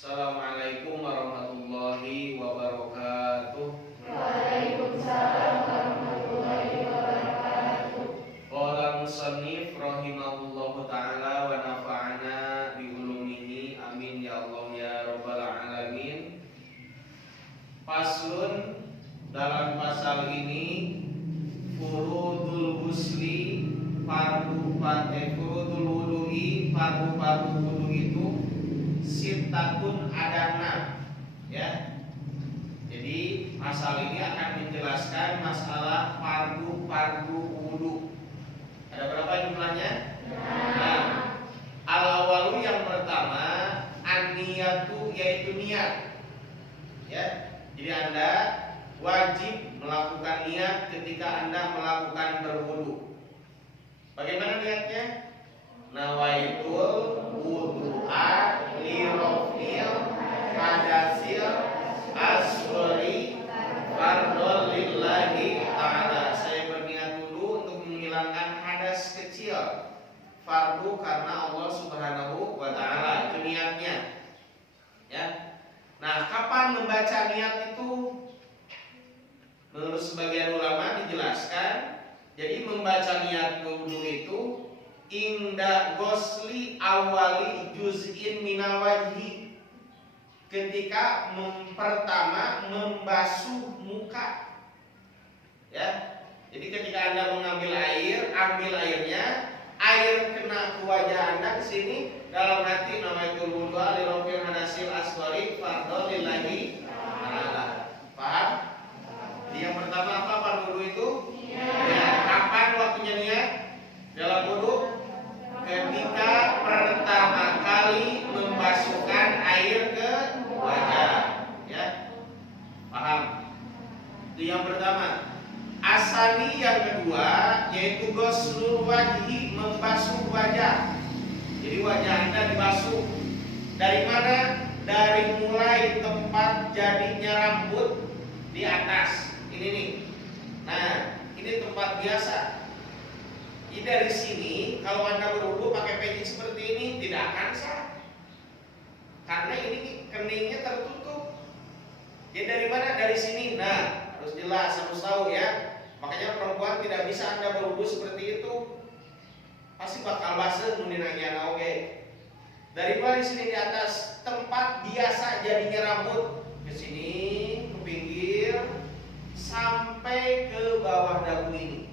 Assalamualaikum warahmatullahi wabarakatuh. Waalaikumsalam warahmatullahi wabarakatuh. Qala musannif rahimahullahu ta'ala wa nafa'ana bi ulumihi amin ya Allah ya rabbal alamin. Faslun, dalam pasal ini furudul husli, furudul wudu'i, fardu wudu itu sitatun ada 6 ya. Jadi pasal ini akan menjelaskan masalah fardu wudu. Ada berapa jumlahnya? Nah, al-awalu yang pertama an-niyatu, yaitu niat. Ya. Jadi Anda wajib melakukan niat ketika Anda melakukan berwudu. Bagaimana niatnya? Nawaitul wudu'a li rafil hadasil asghari fardhon lillahi ta'ala. Saya berniat dulu untuk menghilangkan hadas kecil, fardu karena Allah Subhanahu wa taala. Itu niatnya. Ya. Nah, kapan membaca niat itu? Menurut sebagian ulama dijelaskan, jadi membaca niat wudu itu inda gosli awali juz'in minal wajhi, ketika pertama membasuh muka. Ya. Jadi ketika Anda mengambil air, ambil airnya, air kena ke wajah Anda ke sini, dalam hati nawaitul wudu'a li rafil hadasil asghari fardhon lillahi ta'ala. Paham? Jadi yang pertama apa fardu wudu itu? Ya, kapan waktunya niat dalam wudu? Ketika pertama kali membasuhkan air ke wajah, ya. Paham? Itu yang pertama. Asani yang kedua yaitu ghuslul wajhi, membasuh wajah. Jadi wajah Anda dibasuh. Dari mana? Dari mulai tempat jadinya rambut di atas. Ini nih. Nah, ini tempat biasa. Jadi dari sini kalau Anda berwudu pakai peci seperti ini tidak akan sah, karena ini keningnya tertutup. Jadi dari mana? Dari sini. Nah, harus jelas, harus tahu ya. Makanya perempuan tidak bisa Anda berwudu seperti itu, pasti bakal basah meninagiana. Oke. Dari mulai sini di atas tempat biasa jadinya rambut ke sini, ke pinggir, sampai ke bawah dagu ini.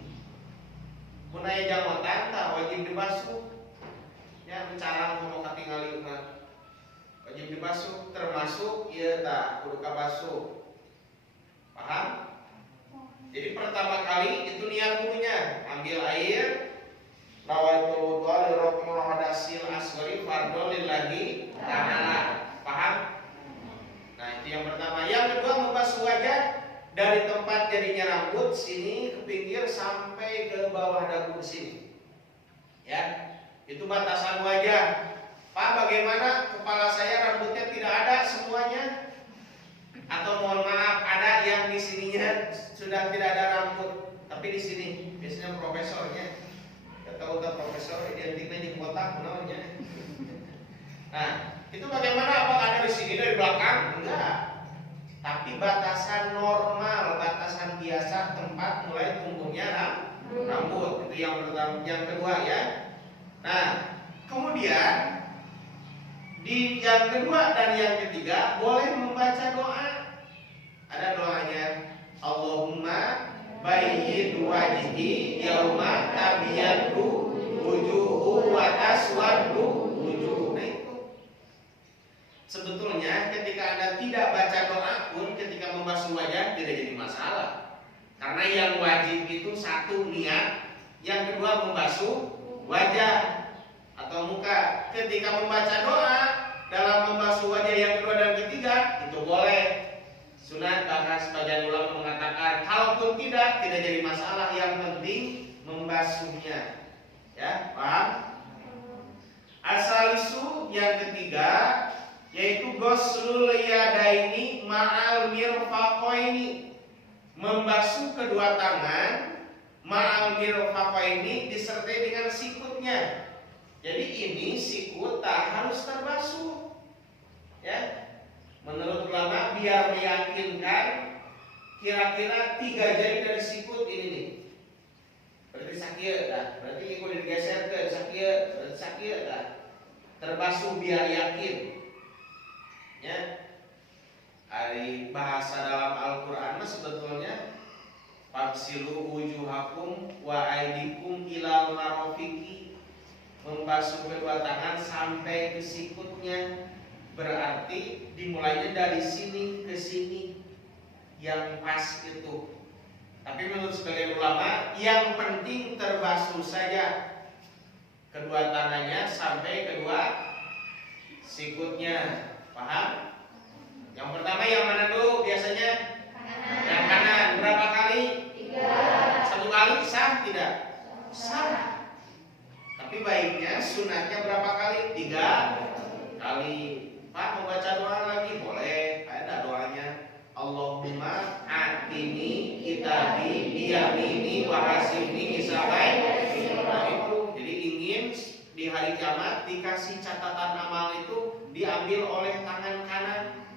Punai jangotan tak wajib dibasuh. Ya, mencarang mau katingali umat. Wajib dibasuh, termasuk ieu tah kudu kabasuh. Paham? Jadi pertama kali itu niat wudunya, ambil air, nawaitul wudu'a li raf'il hadasil asghari fardhon lillahi ta'ala. Paham? Nah, itu yang pertama. Yang kedua membasuh wajah dari tempat jadinya rambut sini ke pinggir sampai ke bawah dagu sini. Ya, itu batasan wajah. Pak, bagaimana kepala saya rambutnya tidak ada semuanya? Atau mohon maaf, ada yang di sininya sudah tidak ada rambut, tapi di sini biasanya profesornya. Tahu profesor identiknya di kotak namanya. Nah, itu bagaimana? Apakah ada di sini dari belakang? Enggak. Tapi batasan normal, batasan biasa tempat mulai tumbuhnya rambut. Itu yang pertama, yang kedua ya. Nah, kemudian di yang kedua dan yang ketiga boleh membaca doa. Ada doanya, Allahumma bayyin wajhi yauma tabyaddu wujuhu wa taswaddu wujuh. Nah, itu sebetulnya ketika Anda tidak baca doa pun ketika membasuh wajah tidak jadi masalah. Karena yang wajib itu satu niat, yang kedua membasuh wajah atau muka. Ketika membaca doa dalam membasuh wajah yang kedua dan ketiga itu boleh. Sunat, bahkan sebagian ulama mengatakan kalaupun tidak jadi masalah, yang penting membasuhnya. Ya, paham? Asalisu yang ketiga yaitu ghuslul yadaini ma'al mirfaqaini, membasuh kedua tangan ma'al mirfaqaini disertai dengan sikutnya. Jadi ini sikut tak harus terbasuh. Ya. Menurut ulama biar meyakinkan kira-kira 3 jari dari sikut ini nih. Berarti sakit dah. Berarti ikut digeser ke sakit, berarti sakit dah. Terbasuh biar yakin. Ya. Ari bahasa dalam Al-Qur'an sebetulnya Faksilu wujuhakum wa aidikum ilal marafiqi, membasuh kedua tangan sampai ke sikutnya. Berarti dimulainya dari sini ke sini yang pas itu. Tapi menurut sebagian ulama yang penting terbasuh saja kedua tangannya sampai kedua sikutnya. Paham? Yang pertama yang mana dulu biasanya? Yang kanan. Berapa kali? 3. 1 kali sah tidak? Sah. Tapi baiknya sunatnya berapa kali? 3 kali. Pak mau baca doa lagi? Boleh. Ada doanya. Allahumma atini kitabi biyamini wa hasibni hisabai. Nah itu. Jadi ingin di hari kiamat dikasih catatan amal itu diambil oleh tangan kanan.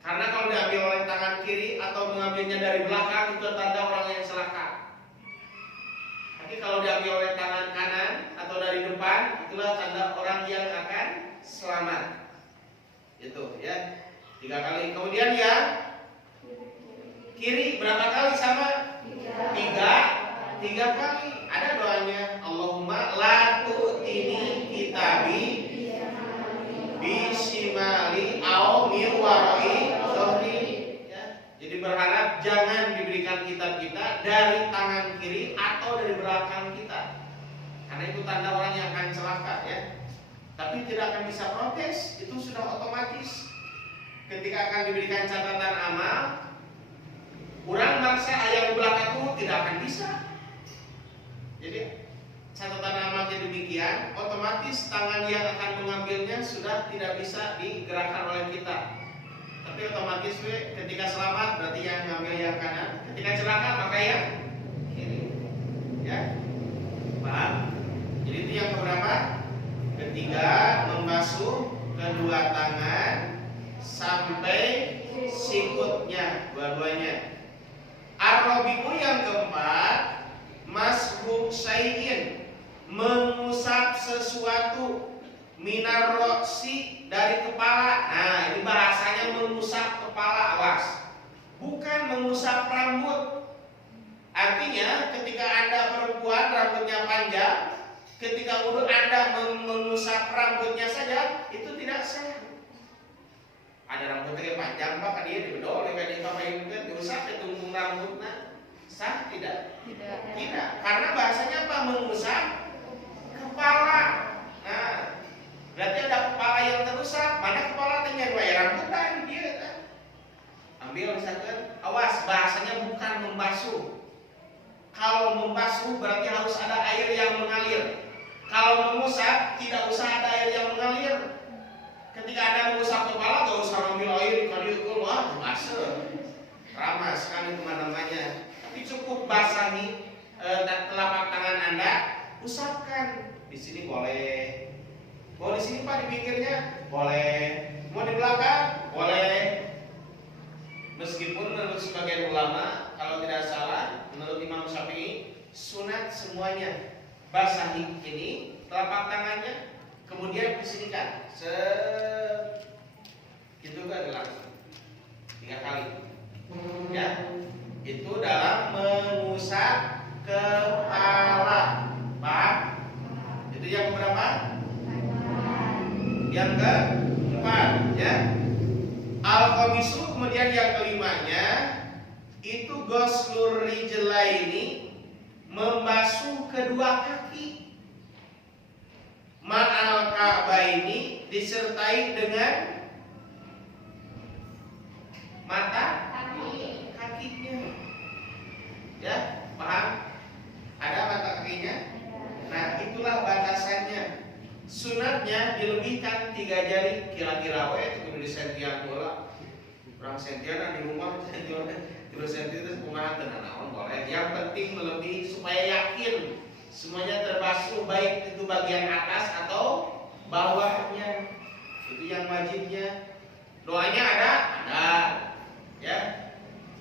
Karena kalau diambil oleh tangan kiri atau mengambilnya dari belakang itu tanda orang yang celaka. Tapi kalau diambil oleh tangan kanan atau dari depan itulah tanda orang yang akan selamat. Itu ya 3 kali. Kemudian yang kiri berapa kali sama? 3 kali. Ada doanya. Allahumma la tu'tini kitabi bisimali au mirwarai zohri. Ya. Jadi berharap jangan diberikan kitab kita dari tangan kiri atau dari belakang kita. Karena itu tanda orang yang akan celaka ya. Tapi tidak akan bisa protes, itu sudah otomatis. Ketika akan diberikan catatan amal, orang merasa ayam belakang itu tidak akan bisa. Jadi catatan amalnya demikian, otomatis tangan yang akan mengambilnya sudah tidak bisa digerakkan oleh kita. Tapi otomatis ketika selamat berarti yang mengambil yang kanan, ketika celaka maka yang kiri. Ya, paham? Jadi itu yang keberapa? Ketiga, membasuh kedua tangan sampai sikutnya dua-duanya. Ar-rabi'u yang keempat, mashu syai'in, mengusap sesuatu minar roksi dari kepala. Nah, ini bahasanya mengusap kepala, awas. Bukan mengusap rambut. Artinya ketika Anda perempuan rambutnya panjang, ketika wudhu Anda mengusap rambutnya saja itu tidak sah. Ada rambutnya panjang pak, dia dibedol, dia ngapain kan diusap ke tunggung rambutnya, sah tidak? Tidak. Karena bahasanya apa? Mengusap kepala. Nah, berarti ada kepala yang terusap. Mana kepala tanya dua rambutan dia kan? Ambil misalkan, awas bahasanya bukan membasuh. Kalau membasuh berarti harus ada air yang mengalir. Kalau mengusap tidak usah ada air yang mengalir. Ketika Anda mengusap kepala gak usah ambil air dikali itu wah basuh. Ramah sekali kemana-mana. Tapi cukup basahi telapak tangan Anda, usapkan. Di sini boleh. Mau di sini Pak di pinggirnya boleh. Mau di belakang boleh. Meskipun menurut sebagian ulama kalau tidak salah menurut Imam Syafi'i sunat semuanya. Basahi ini telapak tangannya, kemudian kesinikan, itu kan langsung 3 kali. Ya, itu dalam mengusap kepala. Paham? Itu yang berapa? Yang keempat, ya. Al-khamisu, kemudian yang kelimanya itu ghuslur rijlaini, membasuh kedua kaki. Ma'al ka'baini, disertai dengan mata kakinya. Ya, paham? Ada mata kakinya? Nah, itulah batasannya. Sunatnya dilebihkan 3 jari, kira-kira itu kudu disentian bola. Kurang sentian di rumah terus senti itu kumaha tenan naon boleh. Yang penting melebihi supaya yakin semuanya terbasuh, baik itu bagian atas atau bawahnya. Itu yang wajibnya. Doanya ada, ya.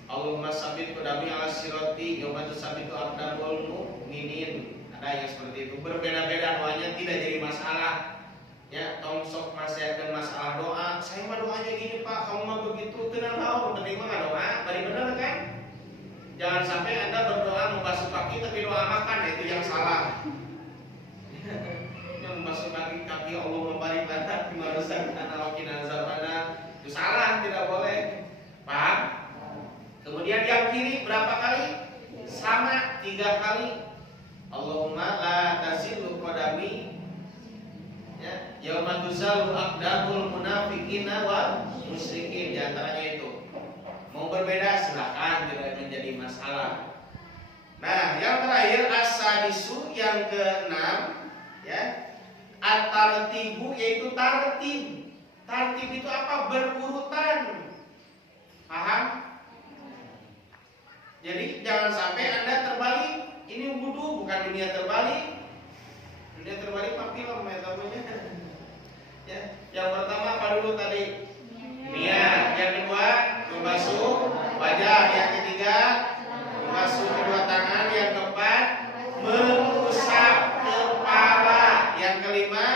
Allahumma sabit qadami ala sirati yauma tusabitu aqdamul mu'minin. Ada yang seperti itu. Berbeda-beda doanya, tidak jadi masalah. Ya, tong sok nasihatkeun masalah doa. Saya mah doanya gini, Pak. Kamu mah begitu, tenang tahu, penting mah doa. Bari bener kan? Jangan sampai Anda berdoa membasuh kaki tapi doa makan, itu yang salah. Yang membasuh kaki Allah membarik lana bima razaqtana wa qina azabana. Itu salah, tidak boleh. Paham? Kemudian yang kiri berapa kali? Sama 3 kali. Allahumma la tazillu qadami, ya, yauma tuzalu aqdamul munafiqina wal musyrikin, di antaranya itu. Mau berbeda silakan, tidak menjadi masalah. Nah, yang terakhir as-sadisu, yang ke-6, ya. At-tartibu, yaitu tartib. Tartib itu apa? Berurutan. Paham? Jadi jangan sampai Anda terbalik. Ini wudu bukan dunia terbalik. Dunia terbalik mah film ya namanya. Ya, yang pertama apa dulu tadi? Niat. Yang kedua membasuh wajah. Yang ketiga membasuh kedua tangan. Yang keempat mengusap kepala. Yang kelima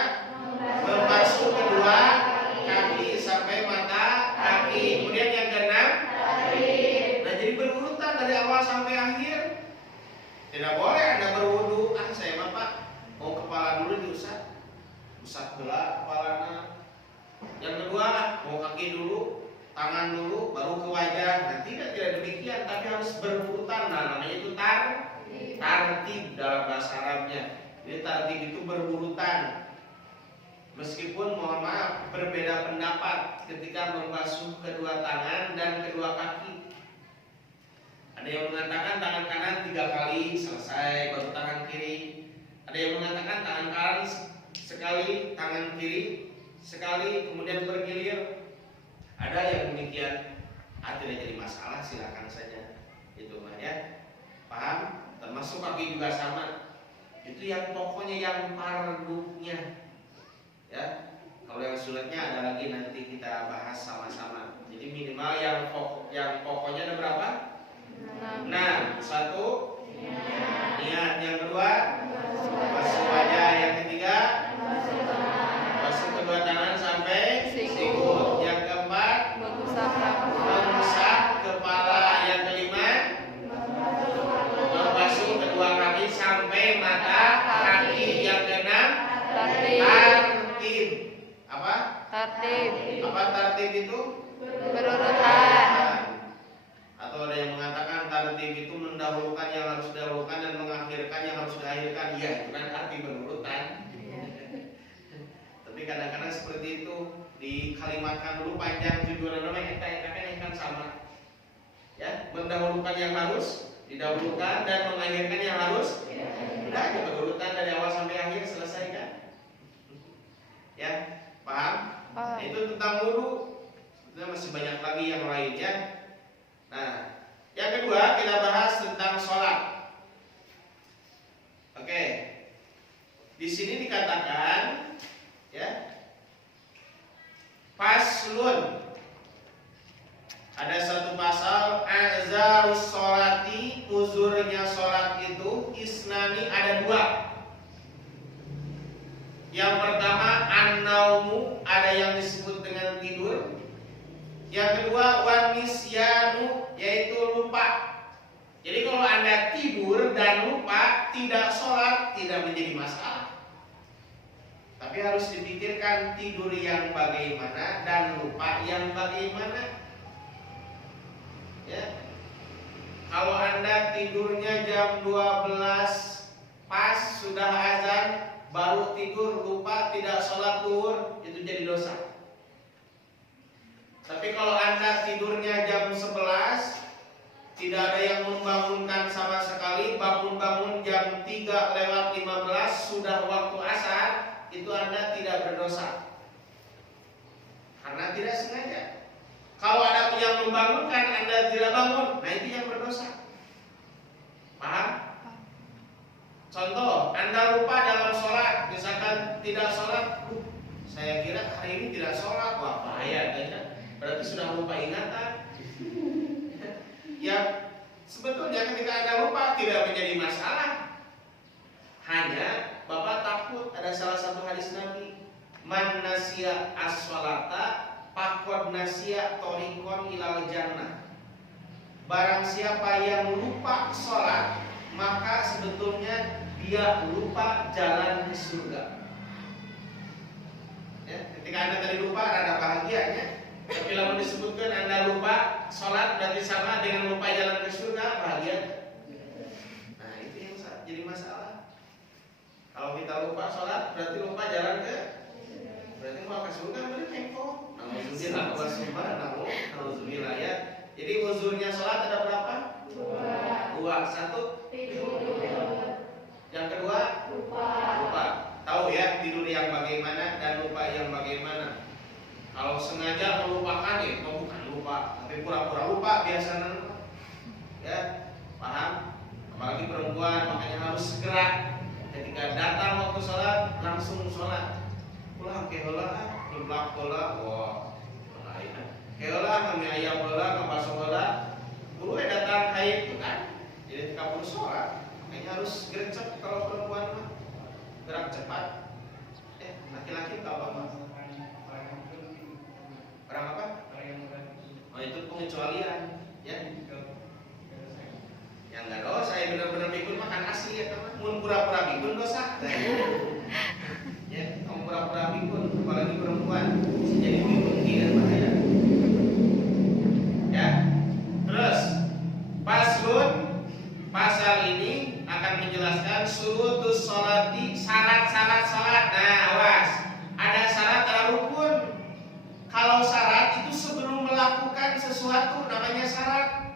membasuh kedua kaki sampai mata kaki. Kemudian yang keenam, nah jadi berurutan dari awal sampai akhir. Tidak boleh Anda berwudu, saya mah Pak mau kepala dulu diusap, usap belah kepalanya. Yang kedua mau kaki dulu, tangan dulu, baru ke wajah. Nah, tidak demikian, tapi harus berurutan. Nah, namanya itu tartib dalam bahasa Arabnya. Jadi tartib itu berurutan. Meskipun mohon maaf berbeda pendapat ketika membasuh kedua tangan dan kedua kaki. Ada yang mengatakan tangan kanan 3 kali selesai, baru tangan kiri. Ada yang mengatakan tangan kanan sekali, tangan kiri sekali, kemudian bergilir. Ada yang demikian. Tidak jadi masalah, silakan saja. Itu mah ya. Paham? Termasuk kaki juga sama. Itu yang pokoknya yang fardunya. Ya. Kalau yang sulatnya ada lagi, nanti kita bahas sama-sama. Jadi minimal yang pokoknya ada berapa? 6. 1 niat. Yang kedua basuh wajah. Yang ketiga basuh kedua tangan sampai sikut. Yang keempat mengusap kepala. Yang kelima membasuh kedua kaki sampai mata kaki. Yang keenam tartib. Apa? Tartib itu berurutan. Atau ada yang mengatakan tartib itu mendahulukan yang harus didahulukan dan mengakhirkan yang harus diakhirkan. Iya, itu kan arti berurutan. Tapi kadang-kadang seperti itu dikalimatkan dulu panjang tujuan namanya kan sama. Ya, mendahulukan yang harus didahulukan dan mengakhirkan yang harus. Udah aja berurutan dari awal sampai akhir, selesai kan? Ya, paham? Nah, itu tentang wudu. Sebenarnya masih banyak lagi yang lainnya. Nah, yang kedua kita bahas tentang sholat. Oke, di sini dikatakan, ya, faslun. Ada satu pasal, azarus sholati, uzurnya sholat itu isnani, ada 2. Yang pertama an-naumu, ada yang disebut dengan tidur. Yang kedua wanisyanu, yaitu lupa. Jadi kalau Anda tidur dan lupa, tidak sholat, tidak menjadi masalah. Tapi harus dipikirkan tidur yang bagaimana dan lupa yang bagaimana. Ya. Kalau Anda tidurnya jam 12 pas sudah azan, baru tidur lupa tidak sholat zuhur, itu jadi dosa. Tapi kalau Anda tidurnya jam 11, tidak ada yang membangunkan sama sekali, bangun-bangun jam 3:15 sudah waktu asar, itu Anda tidak berdosa. Karena tidak sengaja. Kalau ada yang membangunkan, Anda tidak bangun, nah itu yang berdosa. Paham? Contoh, Anda lupa dalam sholat, misalkan tidak sholat, saya kira hari ini tidak sholat, wah bahaya, berarti sudah lupa ingatan. Ya, sebetulnya ketika Anda lupa tidak menjadi masalah. Hanya Bapak takut ada salah satu hadis Nabi, man nasiya as-sholata faqad nasiya thoriqan ilal jannah. Barang siapa yang lupa sholat, maka sebetulnya dia lupa jalan ke surga. Ya, ketika Anda tadi lupa, rada bahagianya. Tapi lalu disebutkan Anda lupa sholat berarti sama dengan lupa jalan ke surga, bahagia. Nah itu yang jadi masalah. Kalau kita lupa sholat berarti lupa jalan ke, berarti mau ke surga berarti hengkong. Alhamdulillah ya. Jadi uzurnya sholat ada berapa? Dua. Satu tidur. Yang kedua lupa. Tahu ya tidur yang bagaimana dan lupa yang bagaimana. Kalau sengaja melupakan ya, bukan lupa, tapi pura-pura lupa biasanya, ya paham? Apalagi perempuan, makanya harus segera ketika datang waktu sholat langsung sholat. Pulang ke heula, nyeblak heula, wah, heula kami ayam heula, kapas heula, guru datang haid itu kan, jadi 30 sholat, makanya harus gercep kalau perempuan mah, gerak cepat. Laki-laki tahu apa? Orang apa? Oh itu pengecualian, ya. Yang nggak dosa, saya benar-benar bikun makan asli ya teman. Mun pura-pura bikun dosa. Ya, kamu pura-pura bikun, apalagi perempuan, bisa jadi bikun tidak bahaya. Ya, terus paslon pasal ini akan menjelaskan surutus sholati, syarat-syarat sholat. Nah, awas, ada syarat, ada rukun. Kalau syarat itu sebelum melakukan sesuatu namanya syarat.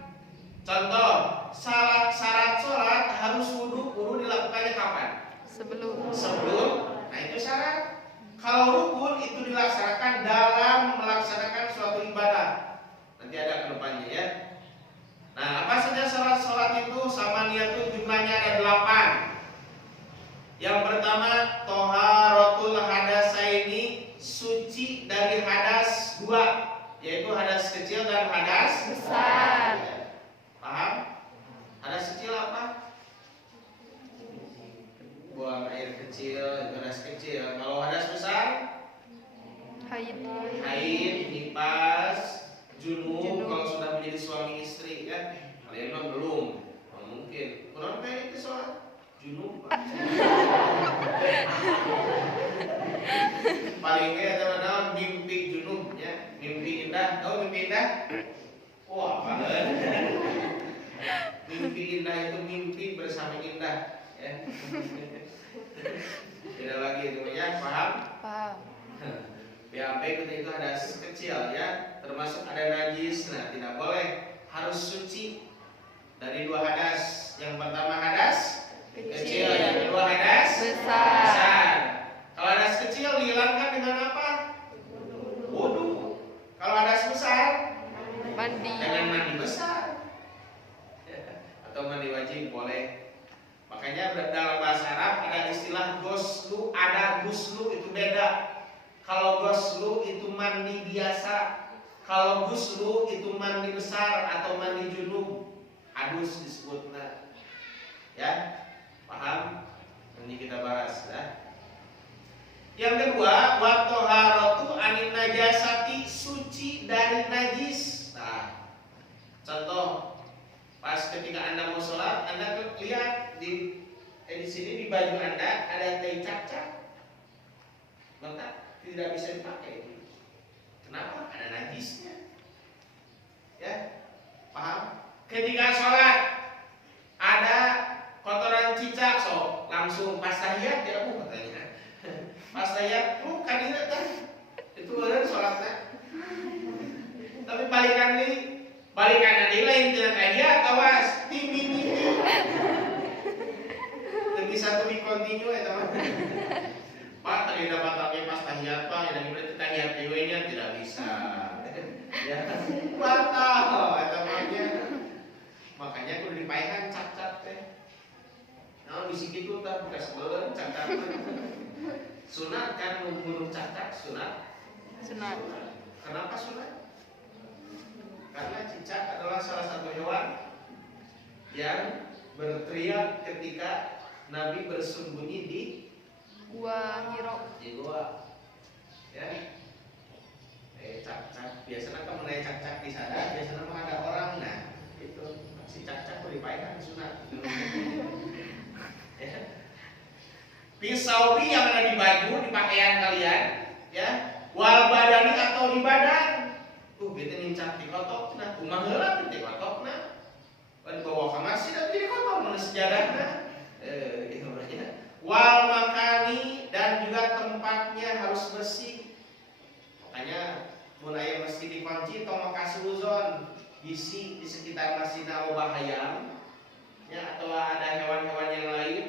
Contoh, syarat sholat harus wudhu dilakukannya kapan? Sebelum. Nah itu syarat. Kalau rukun itu dilaksanakan dalam melaksanakan suatu ibadah. Nanti ada ke depannya ya. Nah apa saja syarat sholat itu? Sama niatun jumlahnya ada 8. Yang pertama toharatul hadasaini, suci dari hadas 2, yaitu hadas kecil dan hadas besar. Paham? Hadas kecil apa? Buang air kecil, itu hadas kecil. Kalau hadas besar? Haid, nifas, junub. Kalau sudah menjadi suami istri kan? Kalian mah belum. Mungkin. Kurang kayak itu soal junub. Paling kayak teman-teman mimpi junub ya, mimpi indah. Tahu mimpi indah? Wah, banget. Mimpi indah itu mimpi bersama indah ya. Tidak lagi itu ya, paham? Paham. BAP itu ada kecil ya, termasuk ada najis. Nah, tidak boleh, harus suci dari 2 hadas. Yang pertama hadas kecil, yang kedua hadas besar. Kalau hadas kecil dihilangkan dengan apa? Wudu. Kalau hadas besar mandi. Dengan mandi besar. Atau mandi wajib boleh. Makanya dalam bahasa Arab ada istilah goslu, ada guslu, itu beda. Kalau goslu itu mandi biasa, kalau guslu itu mandi besar atau mandi junub, hadus disebutnya. Ya, paham? Ini kita bahas ya. Yang kedua, wa toharatu anin najasati, suci dari najis. Nah, contoh pas ketika Anda mau sholat, Anda lihat di sini di baju Anda ada tai cacat, maka tidak bisa dipakai. Kenapa? Ada najisnya. Ya, paham? Ketika sholat ada kotoran cicak, so langsung pas tahiyat ya bu katanya. Pas tahiyat, kan itu kan itu orang sholatnya. Tapi balikan lain tidak tahiyat, awas tinggi. Lebih satu di continue ya teman. Pak tadi dapat tapi pas tahiyat pak, yang berarti tahiyat dewe-nya tidak bisa. Ya, batal ya temannya. Makanya kudu dipaehan cacat teh. Nah, bisi kitu tah bekas beuleun cacat. Sunat kan membunuh cacat, sunat. Kenapa sunat? karena cicak adalah salah satu hewan yang berteriak ketika Nabi bersembunyi di Gua Hiro. gua. Ya. Cak-cak biasanya kan mengenai cak-cak di sana biasanya mah ada orang, nah itu si cak-cak beripakan sunat. Ya. Pisau yang ada di baju, di pakaian kalian, ya, wal badani atau di badan. Bete nincak di kotok, nah, umah heula di kotok, nah, dibawa ke masjid dan jadi kotor mana sejadahnya. Itu berarti. Wal makani dan juga tempatnya harus bersih. Makanya mun aya masjid dikunci tong makasih uzon bisi di sekitar masjid bahaya, ya, atau ada hewan-hewan yang lain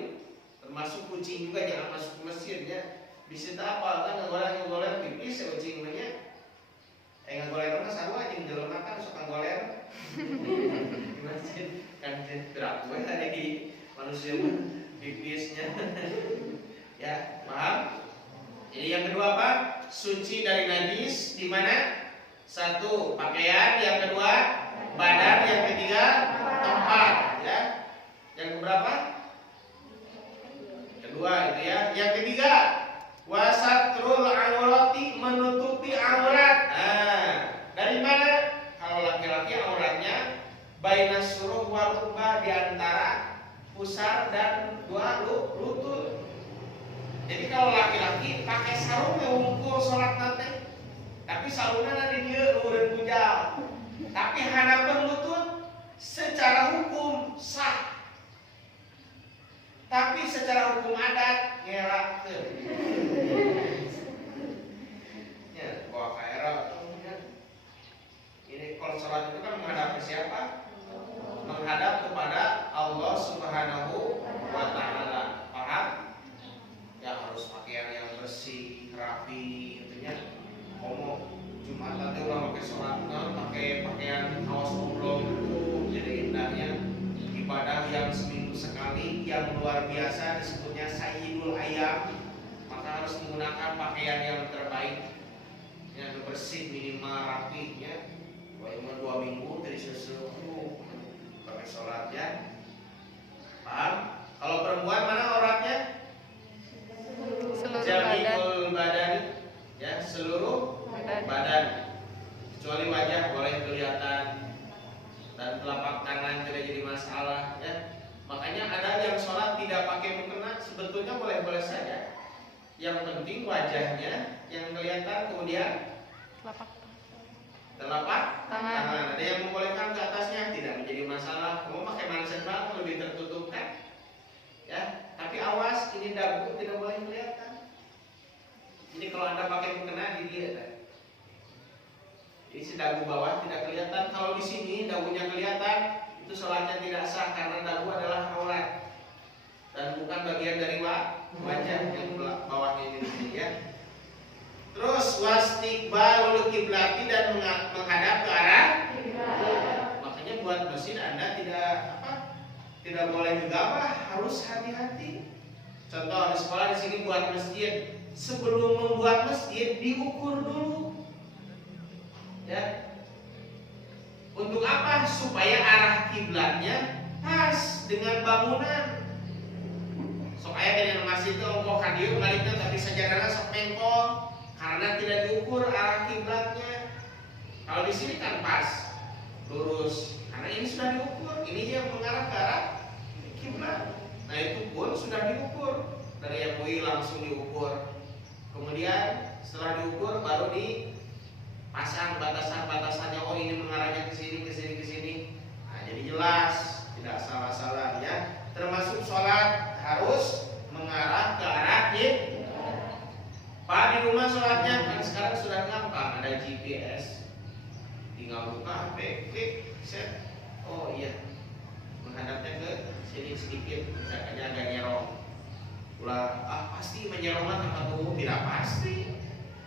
termasuk kucing juga jangan masuk ke masjidnya. Bisa apa kan nggoler pipis ya kucing nya. Nggoler mah sarua jeung jelema kan sok nggoler. Di masjid kan gerak we ada di manusia mah pipisnya. Ya, paham? Jadi yang kedua apa? Suci dari najis di mana? Satu, pakaian, yang kedua badan, yang ketiga tempat, ya. Yang keberapa? Kedua itu ya. Yang ketiga, wasatrul aurati, menutupi aurat. Nah, dari mana? Kalau laki-laki auratnya baina suruh wa rukbah, di antara pusar dan dua lutut. Jadi kalau laki-laki pakai sarung ngungkur salat nanti, tapi sarungnya di dia luhureun bujal. Tapi hadapan lutut secara hukum sah. Tapi secara hukum adat ngerakeun. Ya, bawa ka era kemudian. Ini kalau salat itu kan menghadap ke siapa? Menghadap kepada Allah Subhanahu wa taala. Paham? Ya harus pakaian yang bersih, rapi, intinya komo Jumat nanti orang pakai sholatnya pakai pakaian kaos oblong itu jadi indahnya. Ibadah yang seminggu sekali yang luar biasa disebutnya Sayyidul Ayyam, maka harus menggunakan pakaian yang terbaik, yang bersih, minimal rapi, ya. Kalau 2 minggu dari susu pakai sholatnya. Paham? Kalau perempuan mana auratnya? Seluruh badan. Jami'ul badan, ya, seluruh badan. Kecuali wajah boleh kelihatan dan telapak tangan tidak jadi masalah, ya. Makanya ada yang sholat tidak pakai mukena, sebetulnya boleh-boleh saja. Yang penting wajahnya yang kelihatan, kemudian telapak tangan. Ada yang membolehkan ke atasnya, tidak menjadi masalah. Kamu pakai mansenbang lebih tertutup kan? Ya, tapi awas ini dagu tidak boleh kelihatan. Jadi kalau Anda pakai mukena di dia, kan? Jadi si dagu bawah tidak kelihatan. Kalau di sini dagunya kelihatan, itu sholatnya tidak sah karena dagu adalah aurat dan bukan bagian dari wajah yang bawahnya ini, ya. Terus wastiqbalul kiblati, dan menghadap ke arah kiblat. Makanya buat masjid Anda tidak boleh gegabah, harus hati-hati. Contoh di sekolah di sini buat masjid, sebelum membuat masjid diukur dulu. Ya. Untuk apa? Supaya arah kiblatnya pas dengan bangunan. Sok aya di masjid itu ongkoh ka dieu balikna tapi sajadana sok mengkol karena tidak diukur arah kiblatnya. Kalau di sini kan pas, lurus. Karena ini sudah diukur, ini yang mengarah ke arah kiblat. Nah itu pun sudah diukur. Dari MUI langsung diukur. Kemudian setelah diukur baru dipasang batasan-batasannya. Oh ini mengarahnya ke sini, ke sini, ke sini. Nah jadi jelas, tidak salah-salah, ya. Termasuk sholat harus mengarah ke arah kiblat. Pak di rumah sholatnya kan sekarang sudah gampang, ada GPS. Tinggal buka, klik, set. Oh iya, menghadapnya ke sini sedikit, misalkan agak nyerong. Ulah, pasti menyeronglah tempat umum, tidak pasti.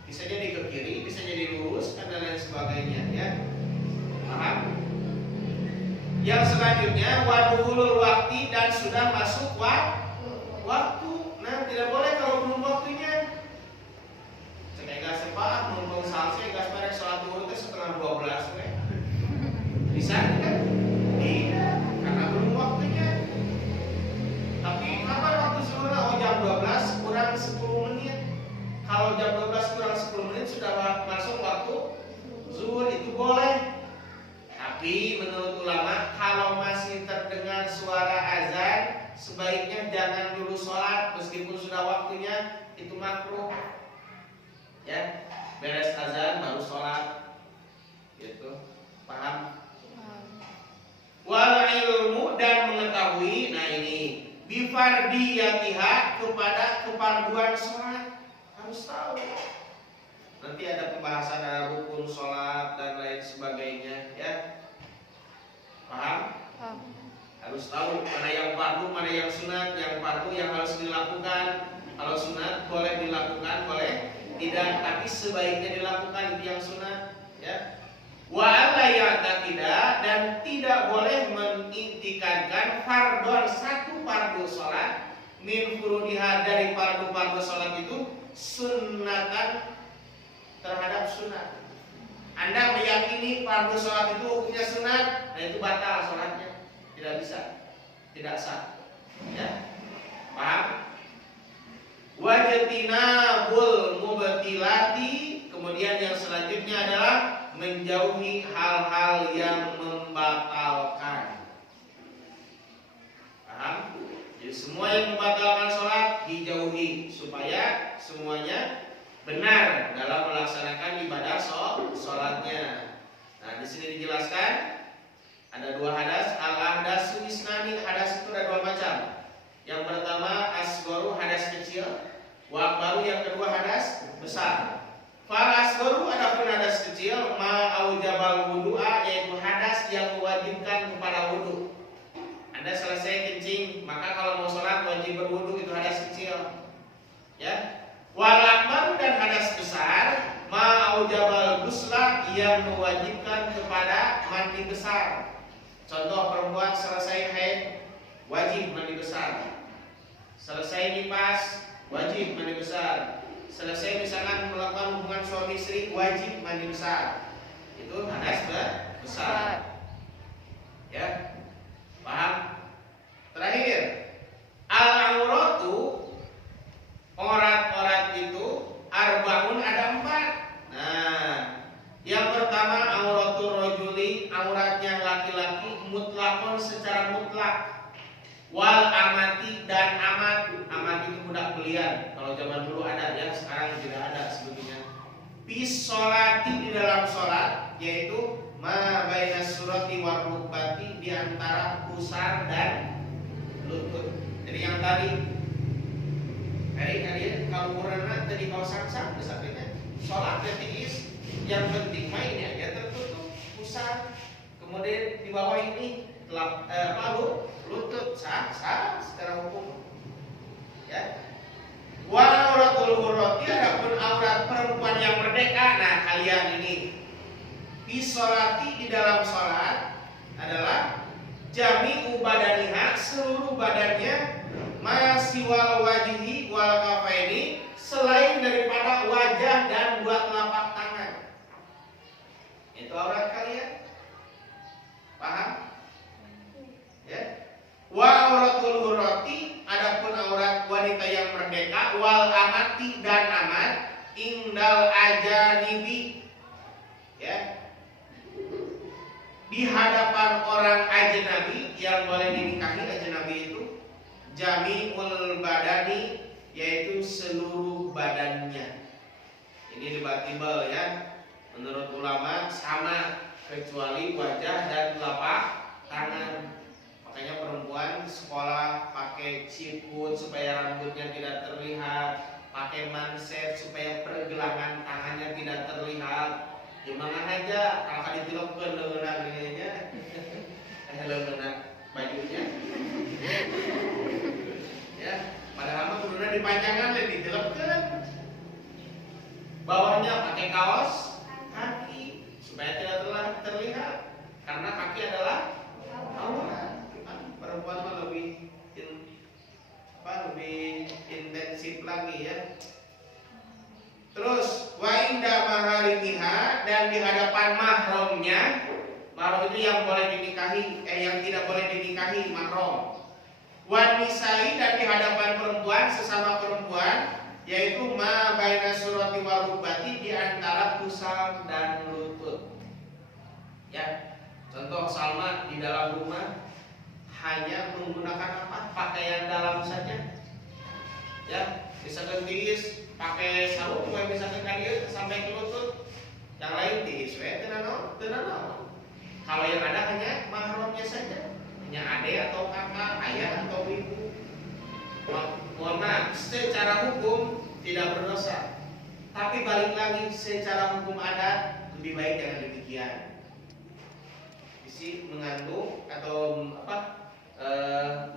Bisa jadi ke kiri, bisa jadi lurus, dan lain sebagainya, ya. Paham? Yang selanjutnya waduhulul waktu, dan sudah masuk waktu. Nah, tidak boleh kalau belum waktunya. Cek gas sepak, mumpung salsi gas bareng sholat duhur itu 11:30 we. Tapi menurut ulama kalau masih terdengar suara azan, sebaiknya jangan dulu sholat meskipun sudah waktunya, itu makruh. Ya, beres azan baru sholat, gitu. Paham? Wal ilmu dan mengetahui, nah ini bifardiyatiha kepada keparduan sholat, harus tahu. Nanti ada pembahasan ada rukun sholat dan lain sebagainya, ya. Paham? Harus tahu mana yang fardu, mana yang sunat. Yang fardu yang harus dilakukan, kalau sunat boleh dilakukan, boleh tidak, tapi sebaiknya dilakukan, itu yang sunat, ya. Wa alla ya'taqida, dan tidak boleh mengintikadkan fardhon, satu fardu sholat min furudiha, dari fardu-fardu sholat itu sunnatan, terhadap sunat. Anda meyakini fardu sholat itu hukumnya sunat, nah itu batal sholatnya, tidak bisa, tidak sah, ya. Paham? Wajtinabul mubtilati, kemudian yang selanjutnya adalah menjauhi hal-hal yang membatalkan. Paham? Jadi semua yang membatalkan sholat dijauhi supaya semuanya benar dalam melaksanakan ibadah sholatnya. Nah, di sini dijelaskan ada dua hadas. Al-ahdasu isnani, hadas itu ada dua macam. Yang pertama asgharu, hadas kecil. Wa akbaru, yang kedua hadas besar. Fal asgharu, adapun hadas kecil, ma aujabal wudu'a, yaitu hadas yang mewajibkan kepada wudu. Anda selesai kencing, maka kalau mau sholat wajib berwudu, itu hadas kecil, ya. Wal akbar, dan hadas besar, ma aujabal ghusla, yang mewajibkan kepada mandi besar. Contoh, perempuan selesai haid wajib mandi besar, selesai nifas wajib mandi besar, selesai misalkan melakukan hubungan suami istri wajib mandi besar. Itu hadas besar, ya. Paham? Terakhir, al-auratu, orat-orat itu arbaun, ada 4. Nah, yang pertama auratul rajuli, auratnya laki-laki, mutlakon, secara mutlak. Wal amati, dan amat. Amat itu budak belian. Kalau zaman dulu ada, ya, sekarang tidak ada sebetulnya. Bis sholati, di dalam sholat, yaitu ma baina surati wa rukbati, di antara pusar dan lutut. Jadi yang tadi kalau kurang tadi kau sang-sang misalnya sholat tiis, yang penting mainnya ya tertutup pusar, kemudian di bawah ini lutut, sah secara hukum, ya. Wa auratul hurrati, adapun aurat perempuan yang merdeka. Nah, kalian ini bisolati, di dalam sholat adalah jami'u badaniha, seluruh badannya, masiwal wajihi wal kafaini, selain daripada wajah dan dua telapak tangan. Itu aurat kalian. Paham? Ya. Wa auratul hurrati, adapun aurat wanita yang merdeka, wal amati, dan amat, indal ajanibi, ya, di hadapan orang ajnabi, yang boleh dinikahi ajnabi itu jami'ul badani, yaitu seluruh badannya. Ini debatable, ya. Menurut ulama sama, kecuali wajah dan telapak tangan. Makanya perempuan sekolah pakai siput supaya rambutnya tidak terlihat, pakai manset supaya pergelangan tangannya tidak terlihat. Gimana aja kalau ditilokkan dengan ininya, dengan bajunya, ya. Padahal mah kuduna dipanjangkan dan ditilokkan. Bawahnya pakai kaos kaki supaya tidak terlihat, karena kaki adalah aurat. Perempuan mah lebih intensif lagi, ya. Terus wa inda maharimiha, dan di hadapan mahramnya. Mahram itu yang boleh dinikahi, yang tidak boleh dinikahi, mahram. Wa nisai, dan di hadapan perempuan, sesama perempuan, yaitu ma baina surati wal rukbati, di antara pusar dan lutut. Ya. Contoh Salma di dalam rumah hanya menggunakan apa? Pakaian dalam saja. Ya, misalkan tiis pakai sarung, misalkan kalian sampai ke lutut. Yang lain tiis, tenang. Kalau yang ada hanya mahramnya saja, hanya adik atau kakak, ayah atau ibu. Mohon maaf, secara hukum tidak berdosa. Tapi balik lagi, secara hukum adat lebih baik jangan demikian. Isi mengandung atau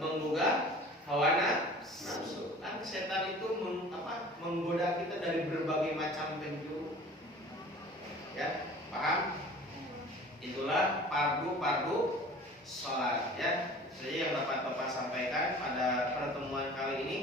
menggugah hawa nafsu. Kan setan itu menggoda kita dari berbagai macam penjuru. Ya, paham? Itulah fardu sholat. Ya, jadi yang dapat Bapak sampaikan pada pertemuan kali ini.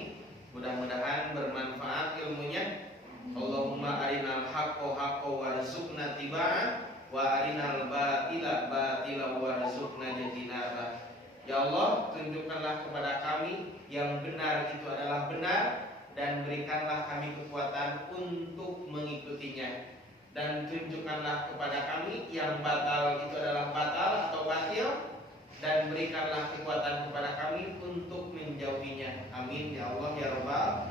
Mudah-mudahan bermanfaat ilmunya. Allahumma arinal haqqo haqqo warzuqna tiba'ah wa arinal batila batila warzuqna jtinabah. Ya Allah, tunjukkanlah kepada kami yang benar itu adalah benar dan berikanlah kami kekuatan untuk mengikutinya. Dan tunjukkanlah kepada kami yang batal itu adalah batal atau batil dan berikanlah kekuatan kepada kami untuk menjauhinya. Amin ya Allah ya Rabbal